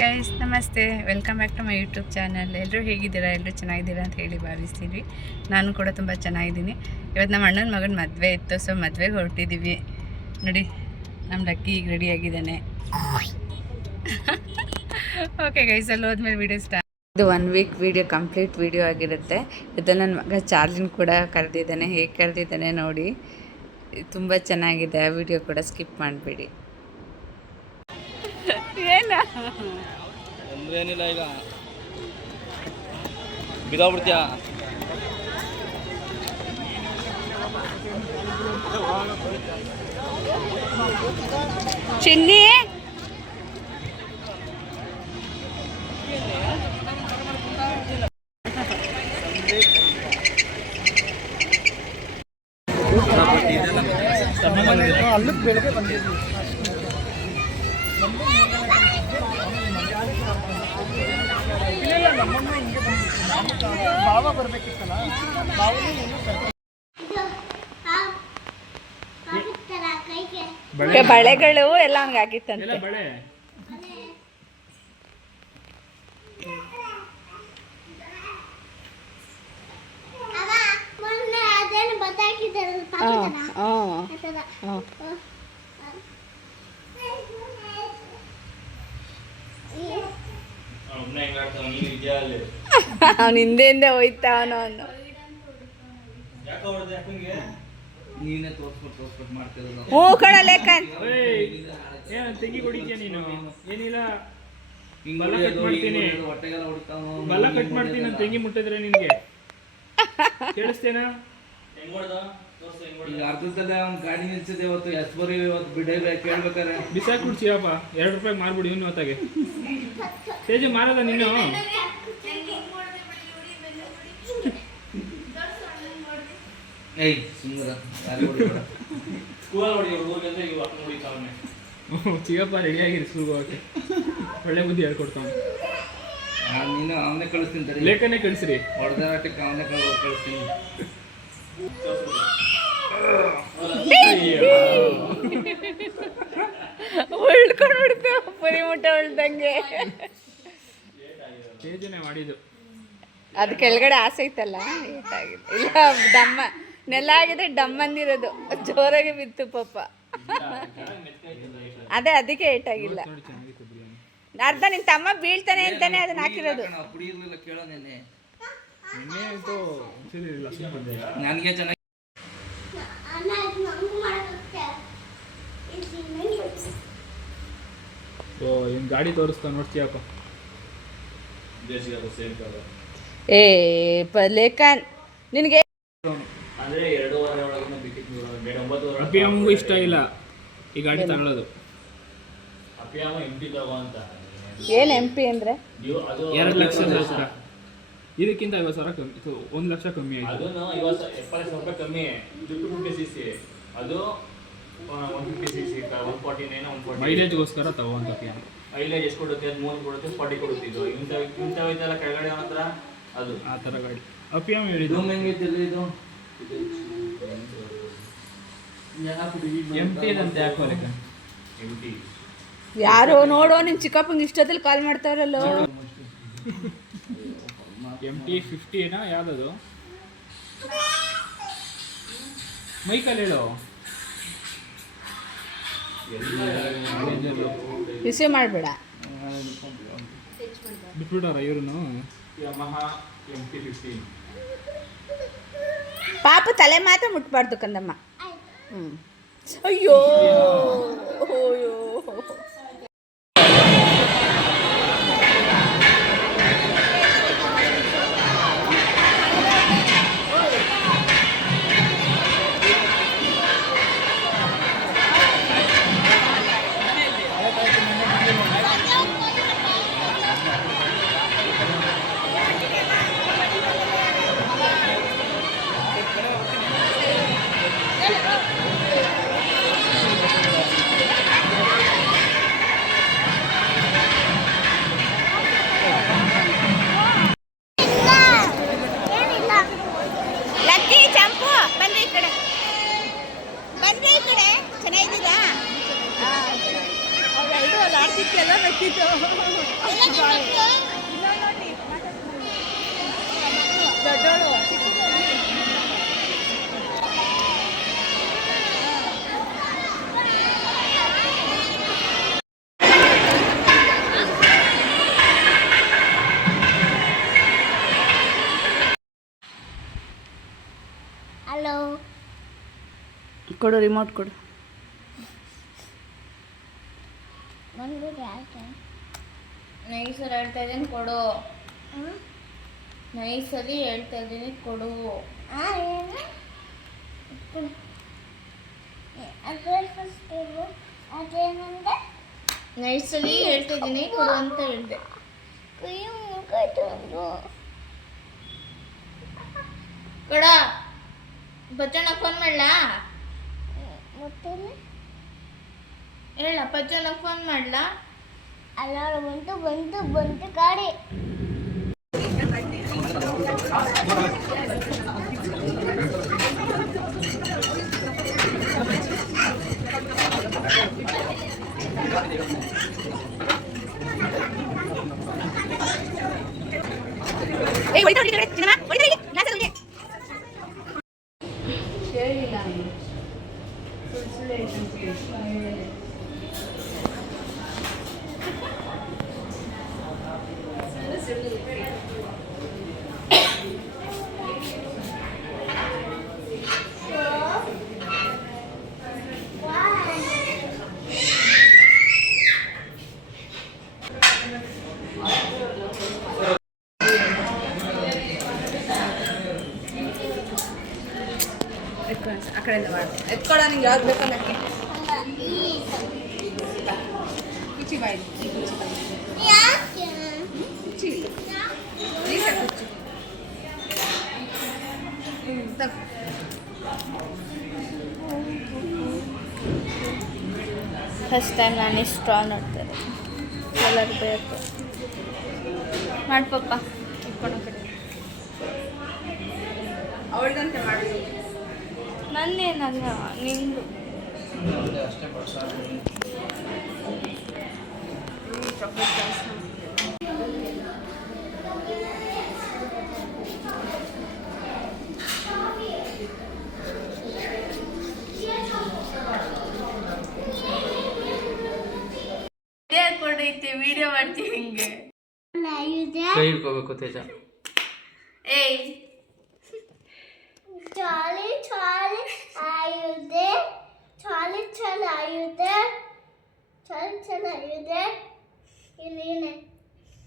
Guys ನಮಸ್ತೆ, welcome back to my YouTube channel. ಎಲ್ಲರೂ ಹೇಗಿದ್ದೀರಾ? ಎಲ್ಲರೂ ಚೆನ್ನಾಗಿದ್ದೀರಾ ಅಂತ ಹೇಳಿ ಭಾವಿಸ್ತೀವಿ. ನಾನು ಕೂಡ ತುಂಬ ಚೆನ್ನಾಗಿದ್ದೀನಿ. ಇವತ್ತು ನಮ್ಮ ಅಣ್ಣನ ಮಗನ ಮದುವೆ ಇತ್ತು, ಸೊ ಮದುವೆಗೆ ಹೊರಟಿದ್ದೀವಿ. ನೋಡಿ, ನಮ್ಮ ಲಕ್ಕಿ ಈಗ ರೆಡಿ ಆಗಿದ್ದಾನೆ. ಓಕೆ ಗೈಸ್, ಅಲ್ಲಿ ಹೋದ್ಮೇಲೆ ವೀಡಿಯೋ ಸ್ಟಾರ್ಟ್. ಇದು 1 ವೀಕ್ ವೀಡಿಯೋ, ಕಂಪ್ಲೀಟ್ ವೀಡಿಯೋ ಆಗಿರುತ್ತೆ. ಇದು ನನ್ನ ಮಗ ಚಾರ್ಜಿನ್ ಕೂಡ ಕರೆದಿದ್ದಾನೆ. ಹೇಗೆ ಕರೆದಿದ್ದಾನೆ ನೋಡಿ, ತುಂಬ ಚೆನ್ನಾಗಿದೆ. ಆ ವಿಡಿಯೋ ಕೂಡ ಸ್ಕಿಪ್ ಮಾಡಬೇಡಿ. ಏನಿಲ್ಲ, ಈಗ ಬಿದ್ದಾಗ್ಬಿಡ್ತೀಯ. ಚಿನ್ನಿ ಅಲ್ಲಕ್ಕೆ ಬೆಳಗ್ಗೆ ಬಂದಿದ್ವಿ. ಬಾವ ಬರ್ಬೇಕಿತ್ತಲ್ಲ, ಬಳೆಗಳು ಎಲ್ಲ ಹಂಗೆ ಆಗಿತ್ತಂತೆ. ಅವನು ಹಿಂದೆ ಹಿಂದೆ ಹೋಯ್ತಾ ಅವನು. ಹ್ಞೂ ಕಣ ಲೇಖನ್, ತೆಗಿ ಹೊಡಿತೀಯ ನೀನು. ಏನಿಲ್ಲ, ಬಲ್ಲ ಕಟ್ ಮಾಡ್ತೀನಿ, ಬಲ್ಲ ಕಟ್ ಮಾಡ್ತೀನಿ. ನಾನು ತೆಂಗಿ ಮುಟ್ಟಿದ್ರೆ ನಿನ್ಗೆ ಕೇಳಿಸ್ತೇನಾ? ಈಗ ಅರ್ಧದಲ್ಲೇ ಅವ್ನು ಗಾಡಿ ನಿಲ್ಸಿದೆ. ಇವತ್ತು ಎಸ್ಬರಿ ಇವತ್ತು ಬಿಡೇ ಕೇಳ್ಬೇಕಾರೆ ಬಿಸಾಕ್ಬಿಡ್ತೀಯಪ್ಪ. 2 ರೂಪಾಯಿ ಮಾರ್ಬಿಡಿ ಇವನು ಹೊತ್ತಾಗೆ. ತೇಜು ಮಾರದ ನೀನು. ಏಯ್ ಸುಂದರ ಚಿಗಪ್ಪ ರೆಡಿ ಆಗಿರಿ ಸ್ಕೂಲ್ಗೆ ಹೋಗಕ್ಕೆ. ಒಳ್ಳೆ ಬುದ್ಧಿ ಹೇಳ್ಕೊಡ್ತಾನೆ. ನೀನು ಅವನೇ ಕಳಿಸ್ತೀನಿ, ಲೇಖನೇ ಕಳಿಸ್ರಿ. ಹೊಡೆದಾಟಕ್ಕೆ ಅವನೇ ಕಳಿಸ್ತೀನಿ. ಉಳ್ಕೊಂಡು ಪುರಿ ಮುಟ್ಟ ಉಳ್ದಂಗೆ ತೇಜನೆ ಮಾಡಿದ್ದು. ಅದು ಕೆಳಗಡೆ ಆಸೆ ಐತಲ್ಲ, ಏಟಾಗಿದೆ. ಇಲ್ಲ, ಡಮ್ಮ ನೆಲ ಆಗಿದೆ, ಡಮ್ ಅಂದಿರೋದು ಜೋರಾಗಿ ಬಿತ್ತು ಪಾಪ. ಅದೇ ಅದಕ್ಕೆ ಏಟಾಗಿಲ್ಲ. ಅರ್ಧ ನಿನ್ ತಮ್ಮ ಬೀಳ್ತಾನೆ ಅಂತಾನೆ ಅದನ್ನ ಹಾಕಿರೋದು. ನನಗೆ ಚೆನ್ನಾಗಿ ಏನ್ ಗಾಡಿ ತೋರಿಸ್ತಾ ನೋಡ್ತೀಯಪ್ಪ. ಏ ಲೇಖನ್, ನಿನಗೆ ಅಪಿಯಮ್ಗೂ ಇಷ್ಟ ಇಲ್ಲ ಈ ಗಾಡಿ ತಗೊಳ್ಳೋದು. ಏನು MP ಅಂದ್ರೆ 2 ಲಕ್ಷ. ಇದಕ್ಕಿಂತ 50,000 ಕಮ್ಮಿ, 1 ಲಕ್ಷ ಕಮ್ಮಿ ಆಯ್ತು. 70,000 ರೂಪಾಯಿ ಕಮ್ಮಿ. 250cc ಅದು 150cc 149 ಮೈಲೇಜ್ಗೋಸ್ಕರ ತಗೊಂತ. ಮೈಲೇಜ್ ಎಷ್ಟು ಕೊಡುತ್ತೆ? 30 ಕೊಡುತ್ತೆ, 40 ಕೊಡುತ್ತೆ. ಇದು ಇಂಥವೆಲ್ಲ ಕೆಳಗಡೆ ಹತ್ರ ಅದು ಆ ಥರ ಗಾಡಿ. ಅಪಿಯಮ್ ಹೇಳಿದ್ದು ಇದು MT ನಂತೆ ಹಾಕೋ ಲೆಕ್ಕ. MT ಯಾರೋ ನೋಡೋ, ನಿಮ್ ಚಿಕ್ಕಪ್ಪಂಗೆ ಇಷ್ಟೊತ್ತಲ್ಲಿ ಕಾಲ್ ಮಾಡ್ತಾರಲ್ಲ. MT 50 ಏನಾ ಯಾವ್ದದು? ಮೈಕಲ್ಲಿ ಹೇಳೋ. ರಿಸೀವ್ ಮಾಡಬೇಡ, ಬಿಟ್ಬಿಟ್ಟಾರ ಇವ್ರನ್ನು. ಯಮಹಾ MT 15 ಪಾಪ ತಲೆ ಮಾತ್ರ ಮುಟ್ಬಾರ್ದು ಕಂದಮ್ಮ. ಅಯ್ಯೋ ಅಯ್ಯೋ. ದೊಡ್ಡೋಳು ಹಲೋ ಕೊಡು, ರಿಮೋಟ್ ಕೊಡು. ನೈಸಲ್ಲಿ ಹೇಳ್ತಾ ಇದ್ದೀನಿ ಕೊಡು. ನೈಸಲ್ಲಿ ಹೇಳ್ತಾ ಇದ್ದೀನಿ ಕೊಡು. ಅದೇನಂದ್ರೆ ನೈಸಲ್ಲಿ ಹೇಳ್ತಾ ಇದ್ದೀನಿ ಕೊಡು ಅಂತ ಹೇಳಿದೆ. ಕೊಡ. ಬಚ್ಚಣ್ಣ ಫೋನ್ ಮಾಡ್ಲಾ? ಮತ್ತೆ ಹೇಳ, ಬಚ್ಚಣ್ಣ ಫೋನ್ ಮಾಡ್ಲಾ? ಅಲ್ಲಾರ ಬಂತು ಬಂತು ಬಂತು ಗಾಡಿ. ಆ ಕಡೆಯಿಂದ ಮಾಡು. ಎತ್ಕೊಳ, ನಿಂಗೆ ಯಾವ್ದು ಬೇಕೋ ನನಗೆ. ಕುಚ್ಚಿ ಬಾಯಿ ಯಾಕೆ ಕುಚ್ಚಿ ನೀಟಾಗಿ ಕುಚ್ಚು. ತಗೋ. ಫಸ್ಟ್ ಟೈಮ್ ನಾನು ಸ್ಟ್ರಾ ನೋಡ್ತಾರೆ ಎಲ್ಲರೂ ಬೇಕು ಮಾಡಿ ಪಪ್ಪ ಇಟ್ಕೊಂಡು ಕಡೆ ಅವಳದಂತೆ ಮಾಡಿ. ನನ್ನೇನಲ್ಲ ನಿಂದು. ಕೊಡೈತೆ ವಿಡಿಯೋ ಮಾಡ್ತೀವಿ ಹಿಂಗೆ. ಕೈ ಹಿಡ್ಕೋಬೇಕು ತೇಜ. ಏಯ್ ಚಾಲಿ ಚಾಲಿ ಆಯುಧೆ ಚಾಲಿ ಚಾಲಿ ಆಯುಧೆ ಚಾಲಿ ಚಾಲಿ ಆಯುಧೆ ಇಲ್ಲಿನೆ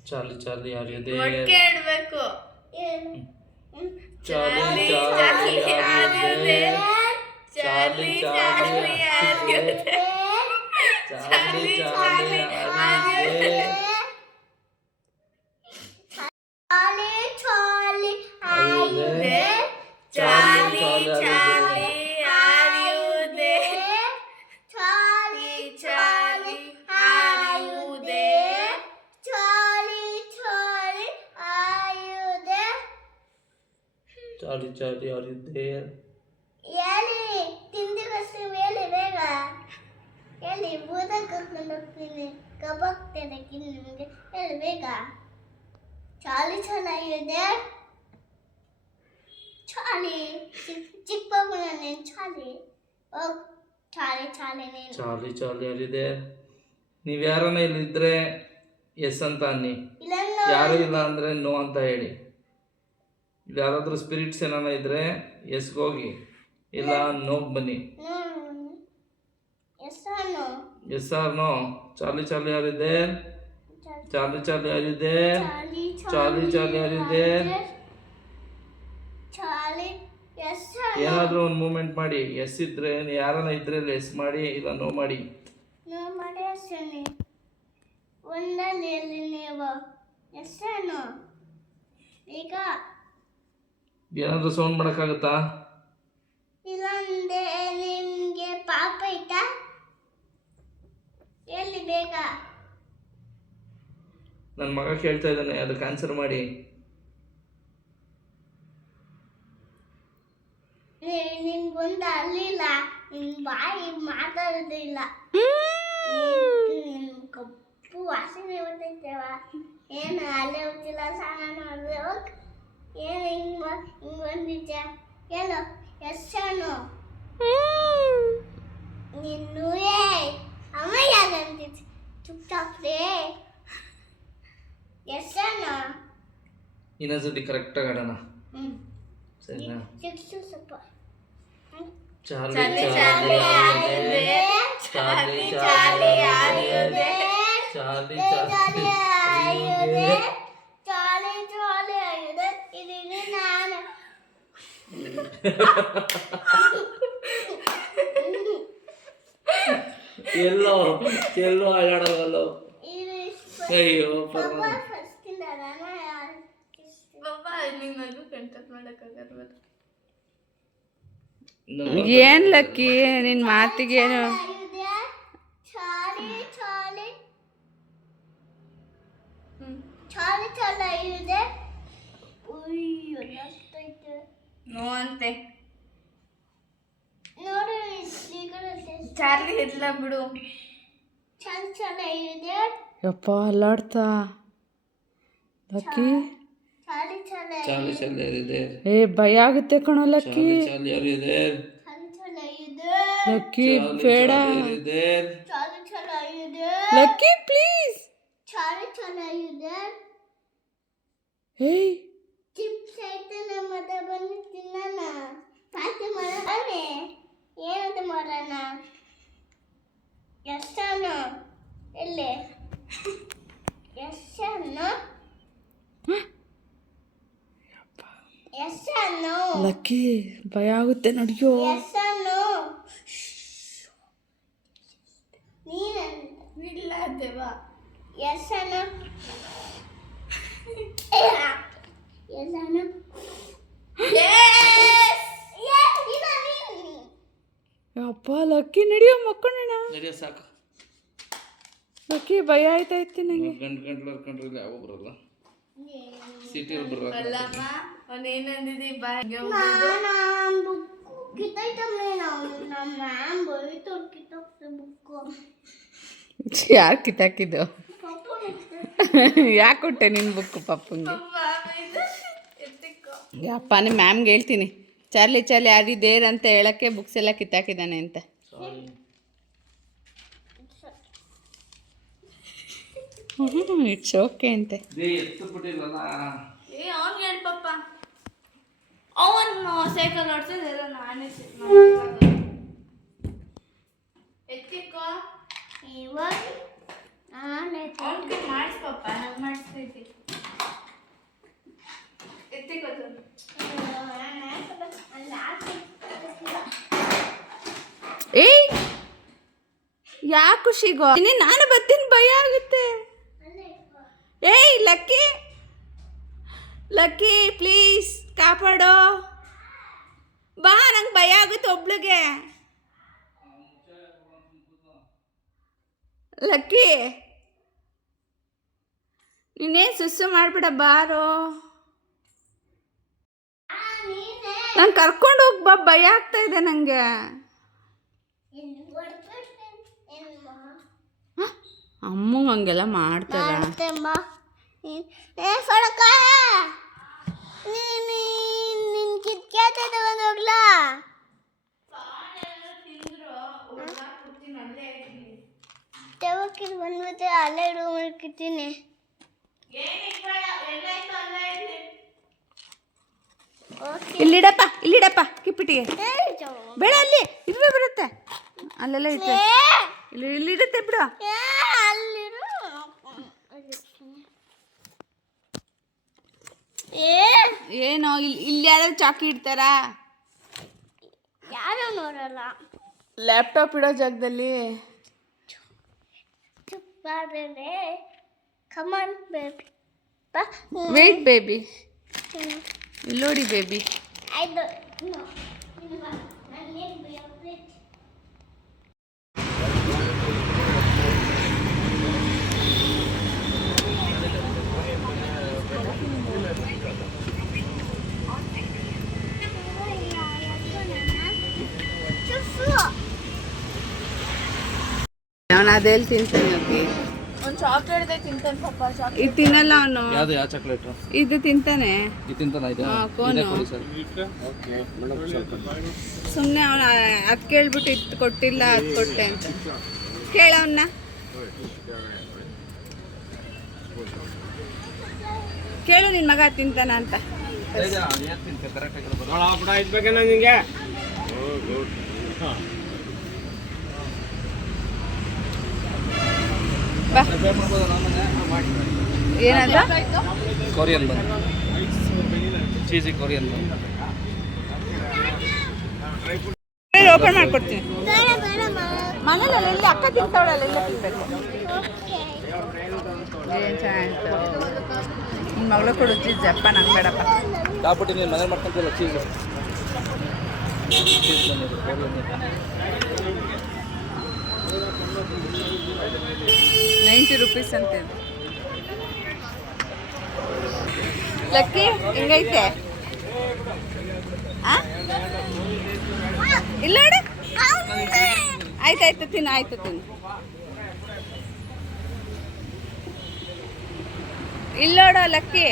ಚಾಲಿ ಚಾಲಿ ಯಾರಿದೆ? ಒಟ್ಟಿಗೆ ಇಡ್ಬೇಕು. ಏನು ಚಾಲಿ ಚಾಲಿ ಯಾರಿದೆ? ಚಾಲಿ ಚಾಲಿ ಯಾರಿದೆ? ಚಾಲಿ ಚಾಲಿ ಯಾರಿದೆ? ಚಾಲಿ ಚಾಲಿ ಆಯುಧೆ ಚಾಲಿ ಚಾಲಿ ಆಯುಧೆ ಚಾಲಿ ಚಾಲಿ ಆಯುಧೆ ಚಾಲಿ ಚಾಲಿ ಆಯುಧೆ ಚಾಲಿ ಚಾಲಿ ಯಾರಿದೆ? ಹೇಳಿ ತಿಂದಿಗಷ್ಟು ಹೇಳಿ ಬೇಗ ಹೇಳಿ ಭೂತ ಕರ್ಕೊಂಡು ಹೋಗ್ತೀನಿ ಕಬಾಕ್ತೇನೆ ನಿಮಗೆ ಹೇಳಿ ಬೇಗ ಚಾಲಿ ಚೆನ್ನಾಗಿದೆ ಚಾಲಿ ಚಿಕ್ಕ ಬಾಬು ನೀನು ಚಾಲಿ ಹೋಗ್ ಚಾಲಿ ಚಾಲಿ ನೀನು ಚಾಲಿ ಚಾಲಿ ಯಾರಿದೆ? ನೀವು ಯಾರನ್ನ ಇಲ್ಲಿದ್ರೆ ಎಸ್ ಅಂತ ಅನ್ನಿ, ಇಲ್ಲ ಯಾರು ಇಲ್ಲ ಅಂದರೆ ನೋ ಅಂತ ಹೇಳಿ. ಇಲ್ಲಿ ಯಾರಾದರೂ ಸ್ಪಿರಿಟ್ಸ್ ಏನಾನ ಇದ್ರೆ ಎಸ್ಗೆ ಹೋಗಿ, ಇಲ್ಲ ನೋಗ್ ಬನ್ನಿ. ಎಸ್ಸಾನು ಎಸ್ ಆರ್ ನೋ? ಚಾಲಿ ಚಾಲಿ ಯಾರಿದೆ? ಚಾಲಿ ಚಾಲಿ ಯಾರಿದೆ? ಚಾಲಿ ಚಾಲಿ ಯಾರಿದೆ? ಚಾಲಿ ಏನಾದರೂ ಒಂದು ಮೂಮೆಂಟ್ ಮಾಡಿ. ಎಸ್ ಇದ್ರೆ ಯಾರನ್ನ ಇದ್ರೆ ಎಸ್ ಮಾಡಿ, ಇಲ್ಲ ನೋ ಮಾಡಿ. ನೋ ಮಾಡಿ ಎಸ್ಸನಿ ಒಂದಲ್ಲಿ ನೀವು ಎಸ್ಸಾನು ಈಗ ಏನಾದರೂ ಸೌಂಡ್ ಮಾಡೋಕ್ಕಾಗುತ್ತಾ? ಇಲ್ಲಂದೆ ನಿಮಗೆ ಪಾಪ ಆಯ್ತಾ ಎಲ್ಲಿ ಬೇಗ ನನ್ನ ಮಗ ಕೇಳ್ತಾ ಇದ್ದಾನೆ, ಅದಕ್ಕೆ ಆನ್ಸರ್ ಮಾಡಿ. ನಿನ್ಗೊಂದು ಅಲ್ಲಿಲ್ಲ ನಿನ್ ಬಾಯಿ ಮಾತಾಡೋದಿಲ್ಲ ಉಪ್ಪು ವಾಸನೆ ಬರ್ತೈತೆವ ಏನು ಅಲ್ಲೇ ಹೋಗ್ತಿಲ್ಲ ಸ್ನಾನ ಮಾಡಿದ್ರೆ ಹೋಗ್ ಏನು ಹಿಂಗೆ ಬಂದಿದ್ದೆ ಹೇಳು ಎಷ್ಟನು ನಿನ್ನೂ ಅಮ್ಮ ಯಾರಂತಿತ್ತು ಚುಪ್ಚಾಪ್ರೆ ಎಷ್ಟನು ಇನ್ನೊಂದ್ಸತಿ ಕರೆಕ್ಟಾಗಿ ಆಡೋಣ ಸರಿನಾ? ಸಿಕ್ಸು ಸ್ವಲ್ಪ ಚಾರ್ಲಿ ಚಾರ್ಲಿ ಚಾರ್ಲಿ ಆಡಿದೆ, ಚಾರ್ಲಿ ಚಾರ್ಲಿ ಆಡಿದೆ, ಚಾರ್ಲಿ ಚಾಲಿ ಆಯುದೆ ಚಾರ್ಲಿ ಚಾಲಿ ಚಾಲಿ ಆಯುದೆ ಇದೀನಿ ನಾನು ಎಲ್ಲೋ ಎಲ್ಲೋ ಆಡೋದಲ್ಲೋ. ಇದು ಅಯ್ಯೋ ಪಾಪ ಪರವಾಗಿಲ್ಲ. ಫಸ್ಟಿಂದ ನಾನು ಪಾಪ ನಿಂಗೆ ನನಗೂ ಕಂಟ್ರೋಲ್ ಮಾಡೋಕ್ಕಾಗಲ್ಲ. ಇನ್ನೊಂದು ಏನ್ ಲಕ್ಕಿ ನಿನ್ ಮಾತಿಗೇನು ಆಯುದೆ ಚಾಲಿ ಚಾಲಿ ಚಾಲಿ ಚಾಲಿ ಆಯುದೆ ಉಯ್ಯೋ ಎಷ್ಟೈತೆ ನೋ ಅಂತೆ. ನೋಡು ಈಗ ಚಾರ್ಲಿ ಇಲ್ಲ ಬಿಡು. ಚಾಲಿ ಚಾಲಿ ಆಯುದೆ ಯಪ್ಪ ಅಲ್ಲಾಡ್ತಾ ಲಕ್ಕಿ. ಚಾಲಿ ಚಾಲಿ ಚಾರ್ಲಿ ಚಾರ್ಲಿ ಇದೆ. ಏ ಭಯ ಆಗುತ್ತೆ ಕಣೋ ಲಕ್ಕಿ. ಚಾರ್ಲಿ ಚಾರ್ಲಿ ಇದೆ. ಚಾಲಿ ಚಾಲಿ ಆಯುದೆ ಲಕ್ಕಿ ಚಾರ್ಲಿ ಬೇಡ. ಚಾರ್ಲಿ ಇದೆ. ಚಾಲಿ ಚಾಲಿ ಆಯುದೆ ಲಕ್ಕಿ ಪ್ಲೀಸ್. ಚಾಲಿ ಚಾಲಿ ಆಯುದೆ ಏಯ್ ಚಿಪ್ಸ್ ಐತೆ ನಮ್ಮದ ಬಂದು ತಿನ್ನೋಣ ಪಾರ್ಟಿ ಮಾಡೋಣ ಏನಂತ ಮಾಡೋಣ ಎಷ್ಟನ ಎಲ್ಲಿ ಎಷ್ಟನ ಎಷ್ಟನ ಲಕ್ಕಿ ಭಯ ಆಗುತ್ತೆ ನಡಿಯೋ. ಎಷ್ಟನ ನೀನಲ್ಲ ದೇವ ಎಷ್ಟನ ಎಷ್ಟನ ಯಪ್ಪ ಲಕ್ಕಿ ನಡಿಯೋ ಮಕ್ಕೊಂಡಣ. ನಡೆಯೋ ಸಾಕು. ಲಕ್ಕಿ ಭಯ ಆಯ್ತಾಯ್ತು ನಂಗೆ. ಗಂಟ್ಲು ಹರ್ಕೊಂಡ್ರೆ ಯಾವ ಬರಲ್ಲ. ಸಿಟಿಯಲ್ಲಿ ಬರಲ್ಲ. ಅಲ್ಲಮ್ಮ ಅವನೇನಂದಿದ್ದಿ ಬಾಯಿಗೆ ನಾನು ಬುಕ್ಕು ಕಿತ್ತೈತಮ್ಮೆ ನಮ್ಮ ಮ್ಯಾಮ್ ಬರೀತು ಕಿತ್ತೋಗ್ತದೆ ಬುಕ್ಕು ಯಾರು ಕಿತ್ತಾಕಿದ್ದು? ಪಪ್ಪ ಯಾಕೆ ಕೊಟ್ಟೆ ನಿನ್ನ ಬುಕ್ ಪಪ್ಪಂಗೆ? ಯಪ್ಪ ನಿಮ್ಮ ಮ್ಯಾಮ್ಗೆ ಹೇಳ್ತೀನಿ ಚಾರ್ಲಿ ಚಾರ್ಲಿ ಆಡಿದೇರ್ ಅಂತ ಹೇಳಕ್ಕೆ ಬುಕ್ಸ್ ಎಲ್ಲ ಕಿತ್ತಾಕಿದ್ದಾನೆ ಅಂತ. ಇಟ್ಸ್ ಓಕೆ ಅಂತೆ. ಎತ್ತು ಬಿಟ್ಟಿಲ್ಲಲ್ಲ. ಏ ಅವ್ನು ಹೇಳಿ ಪಪ್ಪ, ಅವನು ಸೈಕಲ್ ಓಡಿಸೋದೆಲ್ಲ ನಾನೇ ಎತ್ತಿಕೋ. ಇವಾಗ ನಾನು ಅವ್ನಿಗೆ ಮಾಡಿಸ್ ಪಪ್ಪ, ನಂಗೆ ಮಾಡಿಸ್ತೈತಿ. ಎತ್ತಿಕೋದು ಏಯ್ ಯಾ ಖುಷಿಗೋ ನಾನು ಬರ್ತೀನಿ, ಭಯ ಆಗುತ್ತೆ. ಏಯ್ ಲಕ್ಕಿ ಲಕ್ಕಿ ಪ್ಲೀಸ್ ಕಾಪಾಡೋ ಬಾ, ನಂಗೆ ಭಯ ಆಗುತ್ತೆ ಒಬ್ಳಿಗೆ. ಲಕ್ಕಿ ನೀನೇನು ಸುಸ್ಸು ಮಾಡ್ಬೇಡ ಬಾರೋ. ನಾನು ಕರ್ಕೊಂಡು ಹೋಗಿ ಬಾ, ಭಯ ಆಗ್ತಾ ಇದೆ ನನಗೆ. ಅಮ್ಮಂಗೆ ಹಂಗೆಲ್ಲ ಮಾಡ್ತಾರ. ನಿನ್ ಕಿತ್ಕ್ಯಾತ ತಗೊಂಡು ಹೋಗ್ಲಾ ತಗೋಕಿದ್ ಬಂದ್ಬಿಟ್ಟು ಅಲ್ಲೇ ರೂಮ್ ಇಡ್ಕಿದ್ದೀನಿ. ಇಲ್ಲಿಡಪ್ಪ ಕಿಪ್ಪಿಟಿಗೆ ಬೇಡ, ಅಲ್ಲಿ ಇರುವೆ ಬರುತ್ತೆ, ಅಲ್ಲೆಲ್ಲ ಇಟ್ಟೆ ಇಲ್ಲಿಡುತ್ತೆ ಬಿಡು. ಅಲ್ಲಿರು ಏನೋ ಇಲ್ಲಿ ಯಾರು ಚಾಕಿ ಇಡ್ತಾರಾ? ಯಾರು ನೋಡಲ್ಲ. ಲ್ಯಾಪ್ಟಾಪ್ ಇಡೋ ಜಾಗದಲ್ಲಿ. ಬೇರೆ ಕಮಾನ್ ಬೇಬಿ ವೇಟ್ ಬೇಬಿ, ನೋಡಿ ಬೇಬಿ. ಆಯ್ತು ನಾನು ಅದೆಲ್ಲಿ ತಿಂತೀನಿ ಹೋಗಿ. ಒಂದು ಇದು ತಿನ್ನಲ್ಲ ಅವನು, ಯಾವ್ದು ಯಾವ ಚಾಕ್ಲೇಟ್ ಇದು ತಿಂತಾನೆ. ಇದು ತಿಂತಾನ ಇದು ಹಾ, ಕೋನು. ಇದೇ ಕೊಡಿ ಸರ್. ಸುಮ್ಮನೆ ಅವನು ಅದು ಕೇಳ್ಬಿಟ್ಟು ಇದು ಕೊಟ್ಟಿಲ್ಲ ಅದು ಕೊಟ್ಟೆ ಅಂತ ಕೇಳವನ್ನ. ಕೇಳು ನಿನ್ನ ಮಗ ಅದ್ ತಿಂತಾನ ಅಂತ. ಬಾ. ಏನಂತ? ಕೊರಿಯನ್ ಬನ್, ಚೀಸಿ ಕೊರಿಯನ್ ಬನ್. ಓಪನ್ ಮಾಡ್ಕೊಡ್ತೀನಿ. ಬೇಡ ಬೇಡ ಮನೇಲಿ ಇಲ್ಲಿ ಅಕ್ಕ ತಿಂತಾವಳಲ್ಲ, ಇಲ್ಲ ತಿನ್ಬೇಕು. ಓಕೆ ಏನು ಚೆನ್ನಾಗಿತ್ತು. ನಿಮ್ಮ ಮಗಳು ಕೊಡು ಚೀಸ್. ಅಪ್ಪ ನಂಗೆ ಬೇಡಪ್ಪ. ಕಾಪುಟ್ಟಿ ನೀನು ಮನೇಲಿ ಮಾಡ್ಕೊಂತಿಲ್ಲ ಚೀಸು. ಚೀಸ್ ಬಂದಿದೆ ಕೊರಿಯನ್. 90 ರೂಪೀಸ್ ಅಂತ ಇದೆ. ಲಕ್ಕಿ ಹಿಂಗೈತೆ. ಇಲ್ಲ ನೋಡು. ಆಯ್ತಾಯ್ತು ತಿನ್ನು, ಆಯ್ತು ತಿನ್ನು. ಇಲ್ಲ ನೋಡು ಲಕ್ಕಿ.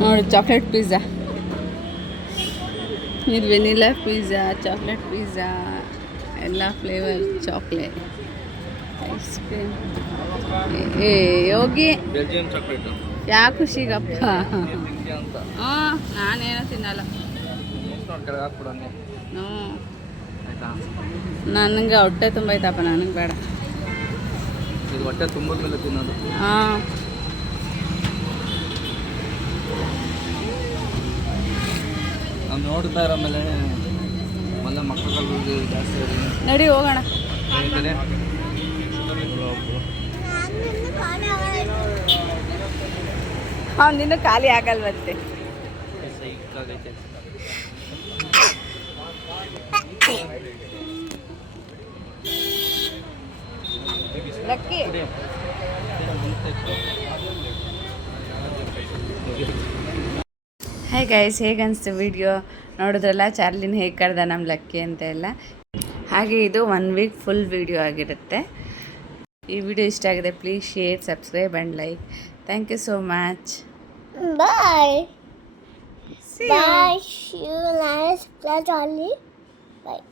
ನೋಡಿ ಚಾಕ್ಲೇಟ್ ಪಿಜ್ಜಾ, ಇದು ವೆನಿಲಾ ಪಿಜ್ಜಾ, ಚಾಕ್ಲೇಟ್ ಪಿಜ್ಜಾ, ಎಲ್ಲ ಫ್ಲೇವರ್ ಚಾಕ್ಲೇಟ್, ಐಸ್ ಕ್ರೀಮ್. ಏ ಯೋಗಿ ಬೆಲ್ಜಿಯಂ ಚಾಕ್ಲೇಟ್ ಯಾ ಖುಷಿಗಪ್ಪ. ಅಂತ ಹಾಂ ನಾನೇನೋ ತಿನ್ನಲ್ಲ. ಕೆಳಗೆ ಹಾಕ್ಬಿಡು ಹಂಗೆ ಹ್ಞೂ ಆಯ್ತಾ. ನನಗೆ ಹೊಟ್ಟೆ ತುಂಬ ಐತಪ್ಪ, ನನಗೆ ಬೇಡ. ಇದು ಹೊಟ್ಟೆ ತುಂಬಿದ ಮೇಲೆ ತಿನ್ನೋದು. ಹಾಂ ನಾವು ನೋಡ್ತಾ ಇರೋ ಮೇಲೆ ಮೊದಲ ಮಕ್ಕಳು ಜಾಸ್ತಿ ನಡಿ ಹೋಗೋಣ. ಹೇಳ್ತಾರೆ. ಅವನಿನ್ನೂ ಖಾಲಿ ಆಗಲ್ವಂತೆ. ಸಿಕ್ಕಾಗೈತೆ. ಲಕ್ಕಿ ಹಾಯ್ ಗೈಸ್, ಹೇಗೆ ಅನಿಸ್ತು ವಿಡಿಯೋ ನೋಡಿದ್ರಲ್ಲ? ಚಾರ್ಲಿನ ಹೇಗೆ ಕರೆದ ನಮ್ಮ ಲಕ್ಕಿ ಅಂತ ಎಲ್ಲ. ಹಾಗೆ ಇದು 1 ವೀಕ್ ಫುಲ್ ವಿಡಿಯೋ ಆಗಿರುತ್ತೆ. ಈ ವಿಡಿಯೋ ಇಷ್ಟ ಆಗಿದೆ, please share, subscribe and like. Thank you so much. Bye See you. Bye. See you next vlog only. Bye.